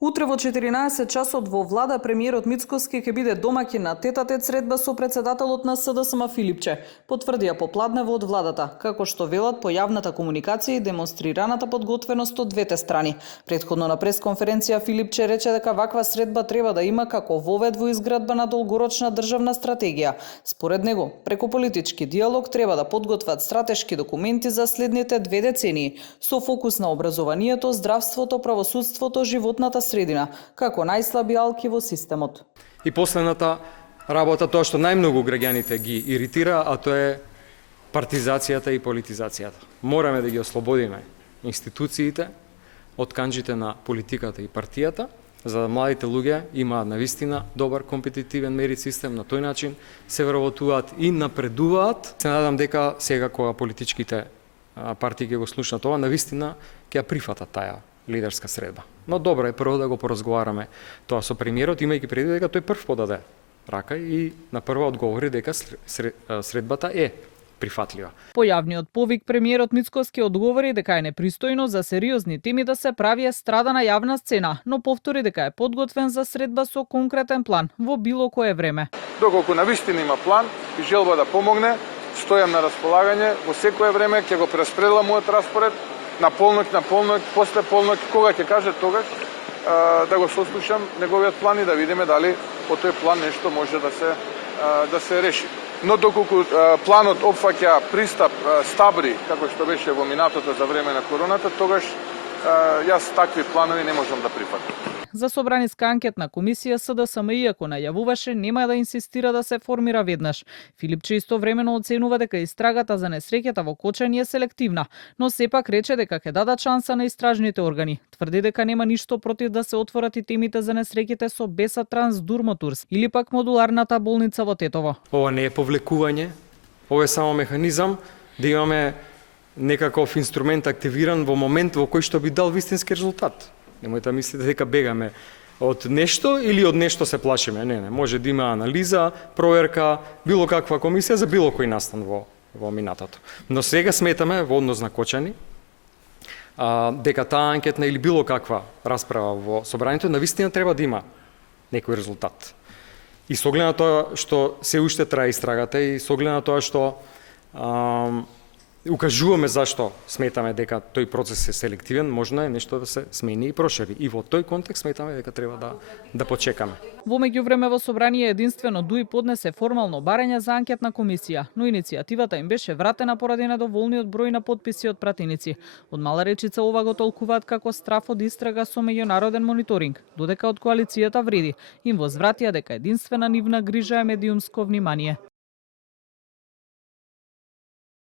Утре во 14 часот во влада премиерот Мицкоски ќе биде домаќин на тет-а-тет средба со председателот на СДСМ Филипче, потврдија попладнево од владата, како што велат по јавната комуникација и демонстрираната подготвеност од двете страни. Претходно на пресконференција Филипче рече дека ваква средба треба да има како вовед во изградба на долгорочна државна стратегија. Според него, преку политички диалог треба да подготват стратешки документи за следните 2 децении, со фокус на образованието, здравството, правосудството, животната средина, како најслаби алки во системот. И последната работа, тоа што најмногу граѓаните ги иритира, а тоа е партизацијата и политизацијата. Мораме да ги ослободиме институциите од канџите на политиката и партијата, за да младите луѓе имаат навистина добар компетитивен мерит систем, на тој начин се вработуваат и напредуваат. Се надам дека сега кога политичките партии ќе го слушнат тоа, навистина ќе ја прифатат таа лидерска средба. Но добро е прво да го поразговараме тоа со премиерот, имајќи предвид дека тој прв подаде рака и на прва одговори дека средбата е прифатлива. По јавниот повик премиерот Мицкоски одговори дека е непристојно за сериозни теми да се прави естрада на јавна сцена, но повтори дека е подготвен за средба со конкретен план во било кое време. Доколку навистина има план и желба да помогне, стојам на располагање во секое време, ќе го прераспределам мојот распоред на полноќ, после полноќ, кога ќе каже тогаш, да го сослушам неговиот план и да видиме дали по тој план нешто може да се реши. Но доколку планот опфаќа пристап стабри, како што беше во минатото за време на короната, тогаш јас такви планови не можам да прифатам. За собраниска анкетна комисија СДСМ иако најавуваше нема да инсистира да се формира веднаш. Филипче истовремено оценува дека истрагата за несреќата во Кочани е селективна, но сепак рече дека ќе дадат шанса на истражните органи. Тврди дека нема ништо против да се отворат и темите за несреќите со Беса Транс Дурмотурс или пак модуларната болница во Тетово. Ова не е повлекување, ова е само механизам да имаме некаков инструмент активиран во момент во кој што би дал вистински резултат. Немојте да мислите дека бегаме од нешто или од нешто се плашиме. Не, може да има анализа, проверка, било каква комисија за било кој настан во минатото. Но сега сметаме во однос на Кочани дека таа анкетна или било каква расправа во собранието навистина треба да има некој резултат. И со оглед на тоа што се уште трае истрагата и со оглед на тоа што укажуваме зашто сметаме дека тој процес е селективен, можно е нешто да се смени и прошири. И во тој контекст сметаме дека треба да почекаме. Во меѓувреме во собрание единствено ДУИ поднесе формално барање за анкетна комисија, но иницијативата им беше вратена поради недоволниот број на потписи од пратеници. Од Мала Речица ова го толкуваат како страф од истрага со меѓународен мониторинг, додека од коалицијата Вреди им возвратија дека единствена нивна грижа е медиумско внимание.